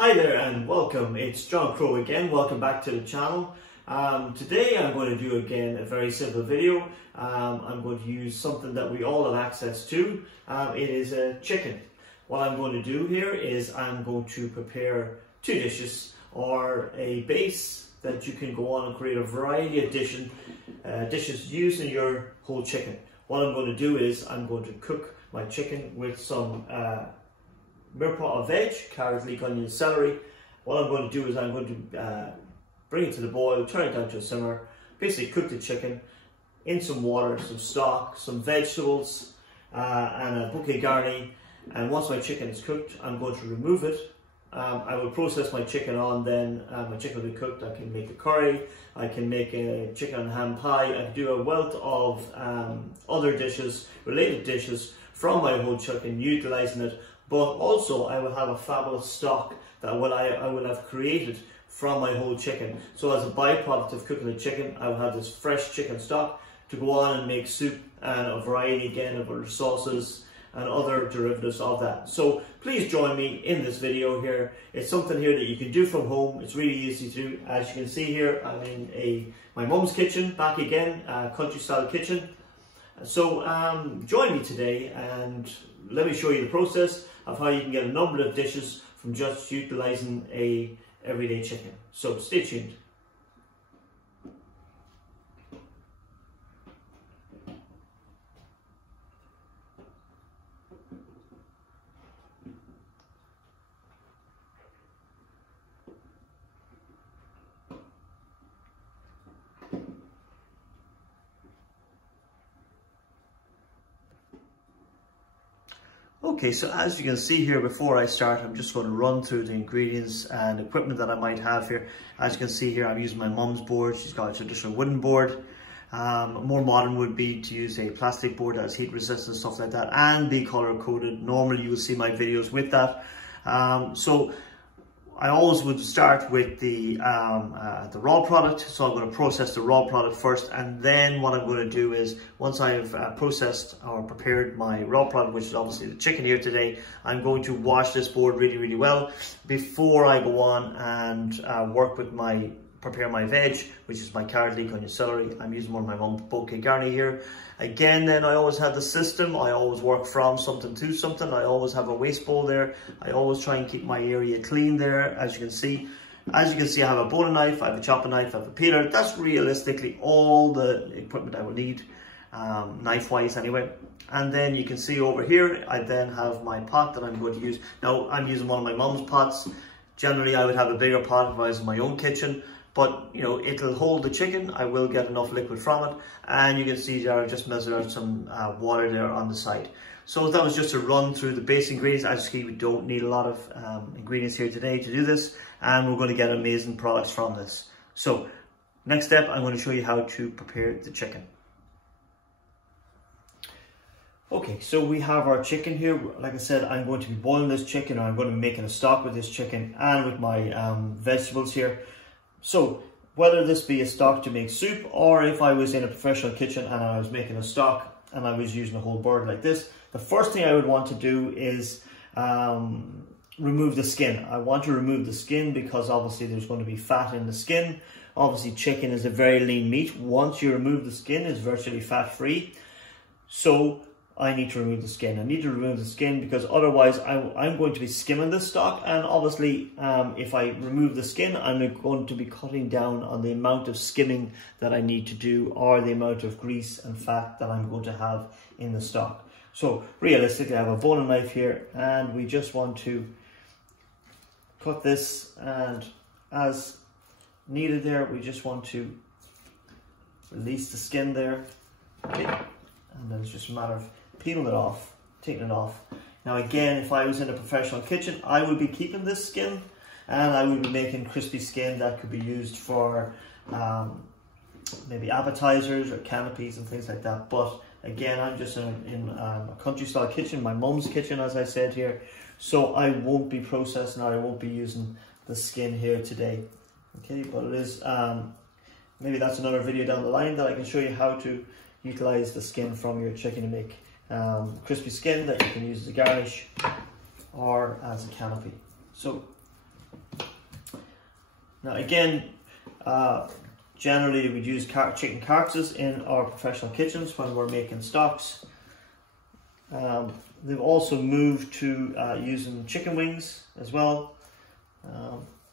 Hi there and welcome, it's John Crowe again. Welcome back to the channel. Today I'm going to do again a very simple video. I'm going to use something that we all have access to. It is a chicken. What I'm going to do here is I'm going to prepare two dishes or a base that you can go on and create a variety of dishes using your whole chicken. What I'm going to do is I'm going to cook my chicken with some pot of veg, carrot, leek, onion, celery. What I'm going to do is I'm going to bring it to the boil, turn it down to a simmer, basically cook the chicken in some water, some stock, some vegetables, and a bouquet garni. And once my chicken is cooked, I'm going to remove it. I will process my chicken on, then my chicken will be cooked. I can make a curry, I can make a chicken and ham pie, I can do a wealth of other dishes, related dishes from my whole chicken, utilising it. But also I will have a fabulous stock that I will have created from my whole chicken. So as a byproduct of cooking the chicken, I will have this fresh chicken stock to go on and make soup and a variety again of other sauces and other derivatives of that. So please join me in this video here. It's something here that you can do from home. It's really easy to do. As you can see here, I'm in my mum's kitchen, back again, country style kitchen. So join me today and let me show you the process of how you can get a number of dishes from just utilizing a everyday chicken. So stay tuned. Okay, so as you can see here, before I start, I'm just going to run through the ingredients and equipment that I might have here. As you can see here, I'm using my mum's board. She's got a traditional wooden board. More modern would be to use a plastic board that has heat resistant, stuff like that, and be color coded. Normally you will see my videos with that. So I always would start with the raw product. So I'm going to process the raw product first, and then what I'm going to do is, once I've processed or prepared my raw product, which is obviously the chicken here today, I'm going to wash this board really well before I go on and work with prepare my veg, which is my carrot, leek, onion, celery. I'm using one of my mum's bouquet garni here. Again, then I always have the system. I always work from something to something. I always have a waste bowl there. I always try and keep my area clean there, as you can see. As you can see, I have a boning knife, I have a chopping knife, I have a peeler. That's realistically all the equipment I will need, knife-wise anyway. And then you can see over here, I then have my pot that I'm going to use. Now, I'm using one of my mum's pots. Generally, I would have a bigger pot if I was in my own kitchen. But, you know, it'll hold the chicken. I will get enough liquid from it. And you can see there, I just measured out some water there on the side. So that was just a run through the basic ingredients. As you see, we don't need a lot of ingredients here today to do this. And we're going to get amazing products from this. So, next step, I'm going to show you how to prepare the chicken. Okay, so we have our chicken here. Like I said, I'm going to be boiling this chicken, or I'm going to be making a stock with this chicken and with my vegetables here. So whether this be a stock to make soup, or if I was in a professional kitchen and I was making a stock and I was using a whole bird like this, the first thing I would want to do is remove the skin. I want to remove the skin because obviously there's going to be fat in the skin. Obviously chicken is a very lean meat. Once you remove the skin, it's virtually fat free. So I need to remove the skin. I need to remove the skin because otherwise I'm going to be skimming this stock, and obviously if I remove the skin, I'm going to be cutting down on the amount of skimming that I need to do, or the amount of grease and fat that I'm going to have in the stock. So realistically, I have a boning knife here, and we just want to cut this, and as needed there, we just want to release the skin there. Okay, and then it's just a matter of peeling it off, taking it off. Now again, if I was in a professional kitchen, I would be keeping this skin, and I would be making crispy skin that could be used for maybe appetizers or canopies and things like that. But again, I'm just in a country style kitchen, my mum's kitchen, as I said here, so I won't be processing, or I won't be using the skin here today. Okay, but it is maybe that's another video down the line that I can show you how to utilize the skin from your chicken to make crispy skin that you can use as a garnish or as a canopy. So Now again, generally we'd use chicken carcasses in our professional kitchens when we're making stocks. They've also moved to using chicken wings as well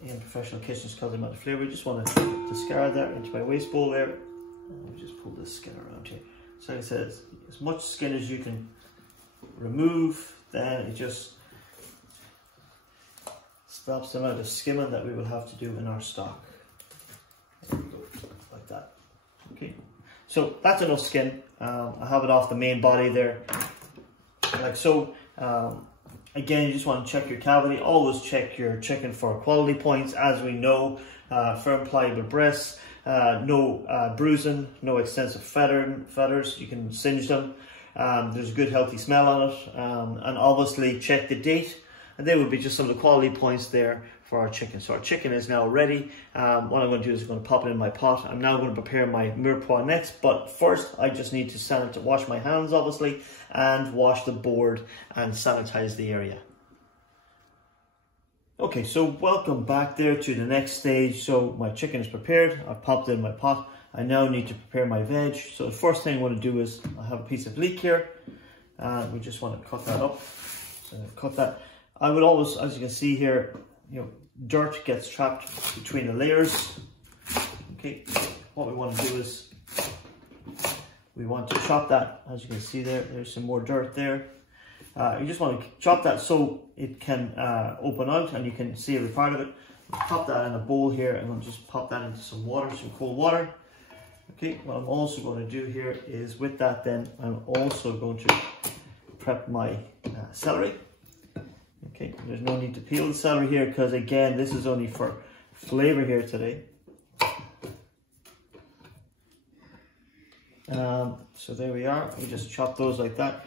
in professional kitchens because they might have flavour. I just want to discard that into my waste bowl there. Let me just pull this skin around here. So like I said, as much skin as you can remove, then it just stops the amount of skimming that we will have to do in our stock. There we go, like that. Okay, so that's enough skin. I have it off the main body there, like so. Again, you just want to check your cavity. Always check your chicken for quality points. As we know, firm pliable breasts, no bruising, no extensive feathers. You can singe them. There's a good healthy smell on it, and obviously check the date. And they would be just some of the quality points there for our chicken. So our chicken is now ready. What I'm going to do is I'm going to pop it in my pot. I'm now going to prepare my mirepoix next, but first I just need to wash my hands obviously, and wash the board and sanitize the area. Okay, so welcome back there to the next stage. So my chicken is prepared. I've popped it in my pot. I now need to prepare my veg. So the first thing I want to do is I have a piece of leek here. We just want to cut that up. So cut that. I would always, as you can see here, dirt gets trapped between the layers. Okay, what we want to do is we want to chop that. As you can see there's some more dirt there. You just want to chop that so it can open out and you can see every part of it. Pop that in a bowl here, and I'll just pop that into some water, some cold water. Okay, what I'm also going to do here is with that then, I'm also going to prep my celery. Okay, there's no need to peel the celery here because again, this is only for flavor here today. So there we are. We just chop those like that,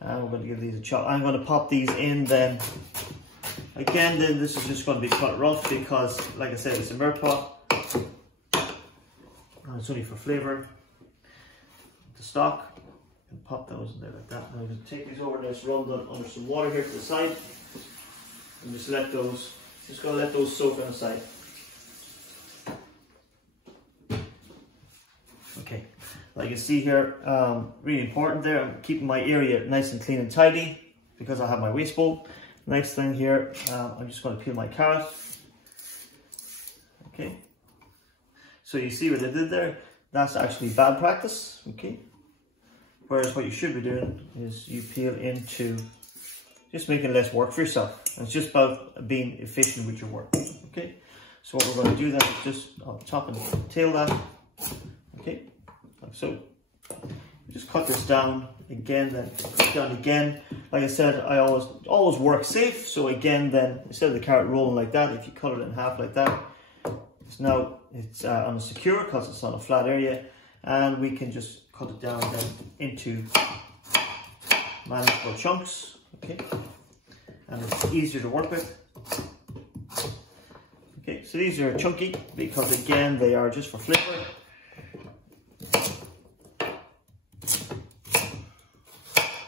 and we're going to give these a chop. I'm going to pop these in then. Again, then this is just going to be cut rough because, like I said, it's a mirepoix. And it's only for flavor. The stock, and pop those in there like that. Now I'm going to take these over and just run them under some water here to the side. And just let those, just going to let those soak on the side. Okay, like you see here, really important there, I'm keeping my area nice and clean and tidy because I have my waste bowl. Next thing here, I'm just going to peel my carrot. Okay, so you see what I did there? That's actually bad practice, okay? Whereas what you should be doing is you peel into just making less work for yourself. And it's just about being efficient with your work, okay? So what we're going to do then is just top and tail that, okay, like so. Just cut this down again, then cut down again. Like I said, I always work safe. So again, then instead of the carrot rolling like that, if you cut it in half like that, it's on a secure because it's on a flat area, and we can just cut it down then into manageable chunks. Okay, and it's easier to work with. Okay, so these are chunky because again they are just for flavor.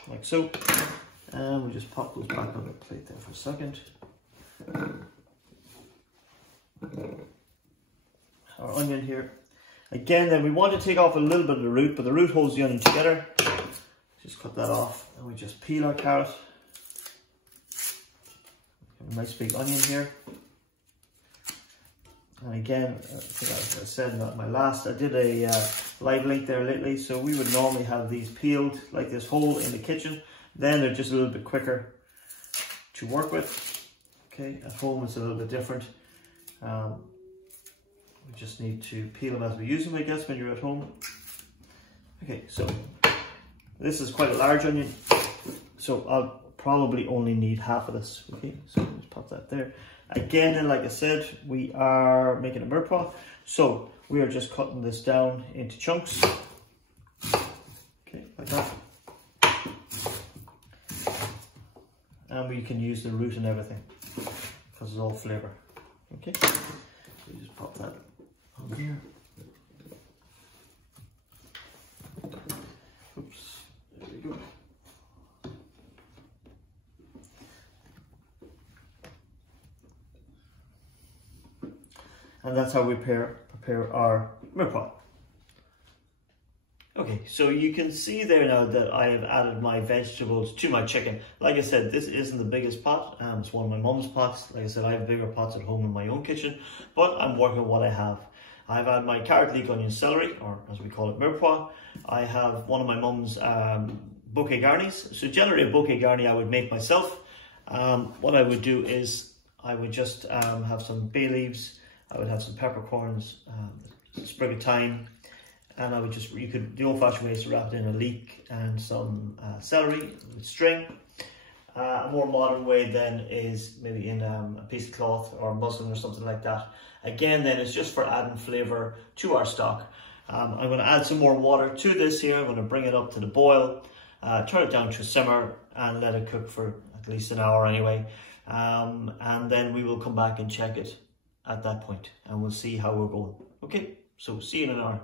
Like so, and we just pop those back on the plate there for a second. Our onion here. Again, then we want to take off a little bit of the root, but the root holds the onion together. Just cut that off, and we just peel our carrot. A nice big onion here. And again, I think as I said about my last, I did a live link there lately, so we would normally have these peeled like this whole in the kitchen. Then they're just a little bit quicker to work with. Okay, at home it's a little bit different. We just need to peel them as we use them, I guess, when you're at home. Okay, so this is quite a large onion, so I'll probably only need half of this. Okay, so just pop that there. Again, and like I said, we are making a mirepoix, so we are just cutting this down into chunks. Okay, like that. And we can use the root and everything because it's all flavor. Okay, so you just pop that on here. Oops, there we go. And that's how we prepare our mirepoix. Okay, so you can see there now that I have added my vegetables to my chicken. Like I said, this isn't the biggest pot. It's one of my mum's pots. Like I said, I have bigger pots at home in my own kitchen, but I'm working with what I have. I've had my carrot, leek, onion, celery, or as we call it, mirepoix. I have one of my mum's bouquet garnis. So generally a bouquet garni I would make myself. What I would do is I would just have some bay leaves. I would have some peppercorns, a sprig of thyme, and I would just, the old-fashioned way is to wrap it in a leek and some celery with string. A more modern way then is maybe in a piece of cloth or muslin or something like that. Again, then it's just for adding flavour to our stock. I'm going to add some more water to this here. I'm going to bring it up to the boil, turn it down to a simmer and let it cook for at least an hour anyway. And then we will come back and check it at that point and we'll see how we're going. Okay, so see you in an hour.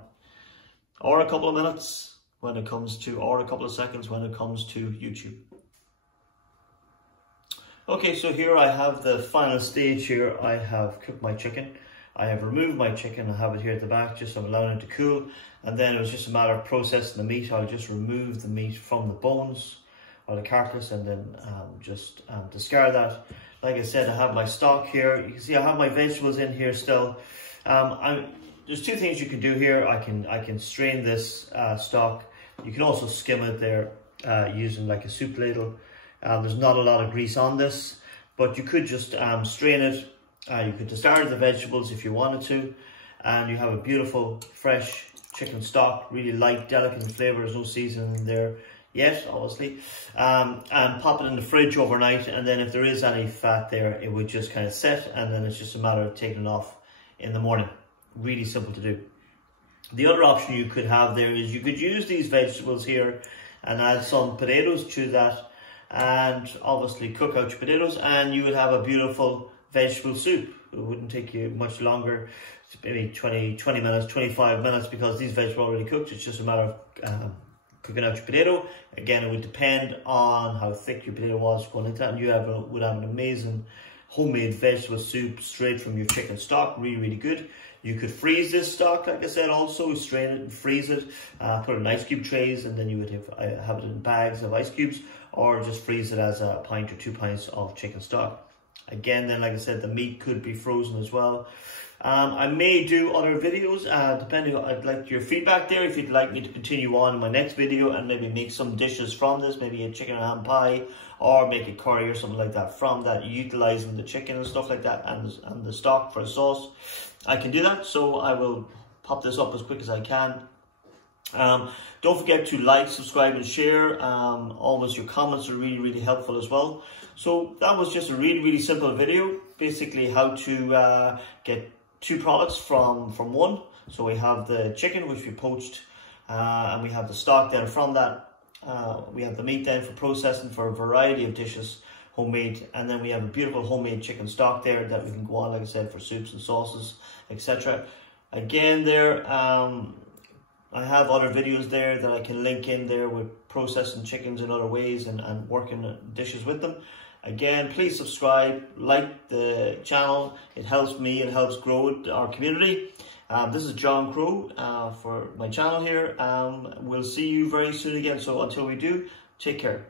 Or a couple of minutes when it comes to, or a couple of seconds when it comes to YouTube. Okay, so here I have the final stage here. I have cooked my chicken. I have removed my chicken. I have it here at the back, just allowing it to cool. And then it was just a matter of processing the meat. I'll just remove the meat from the bones or the carcass and then just discard that. Like I said, I have my stock here. You can see I have my vegetables in here still. There's two things you can do here. I can strain this stock. You can also skim it there using like a soup ladle. There's not a lot of grease on this, but you could just strain it. You could discard the vegetables if you wanted to, and you have a beautiful fresh chicken stock, really light, delicate in flavour. There's no seasoning in there yet, obviously. And pop it in the fridge overnight, and then if there is any fat there, it would just kind of set, and then it's just a matter of taking it off in the morning. Really simple to do. The other option you could have there is you could use these vegetables here and add some potatoes to that, and obviously cook out your potatoes, and you would have a beautiful vegetable soup. It wouldn't take you much longer, maybe 20 minutes, 25 minutes, because these vegetables are already cooked. It's just a matter of cooking out your potato. Again, it would depend on how thick your potato was going into that, and you would have an amazing homemade vegetable soup straight from your chicken stock. Really, really good. You could freeze this stock, like I said, also strain it and freeze it, put it in ice cube trays, and then you would have it in bags of ice cubes, or just freeze it as a pint or 2 pints of chicken stock. Again, then, like I said, the meat could be frozen as well. I may do other videos, depending on, I'd like your feedback there, if you'd like me to continue on in my next video and maybe make some dishes from this, maybe a chicken and ham pie, or make a curry or something like that from that, utilizing the chicken and stuff like that, and the stock for a sauce. I can do that, so I will pop this up as quick as I can. Don't forget to like, subscribe and share. Always your comments are really, really helpful as well. So that was just a really, really simple video, basically how to get 2 products from one. So we have the chicken, which we poached, and we have the stock then from that. We have the meat then for processing for a variety of dishes, homemade, and then we have a beautiful homemade chicken stock there that we can go on, like I said, for soups and sauces, etc. Again there, I have other videos there that I can link in there with processing chickens in other ways and working dishes with them. Again, please subscribe, like the channel. It helps me, it helps grow our community. This is John Crowe for my channel here. We'll see you very soon again. So until we do, take care.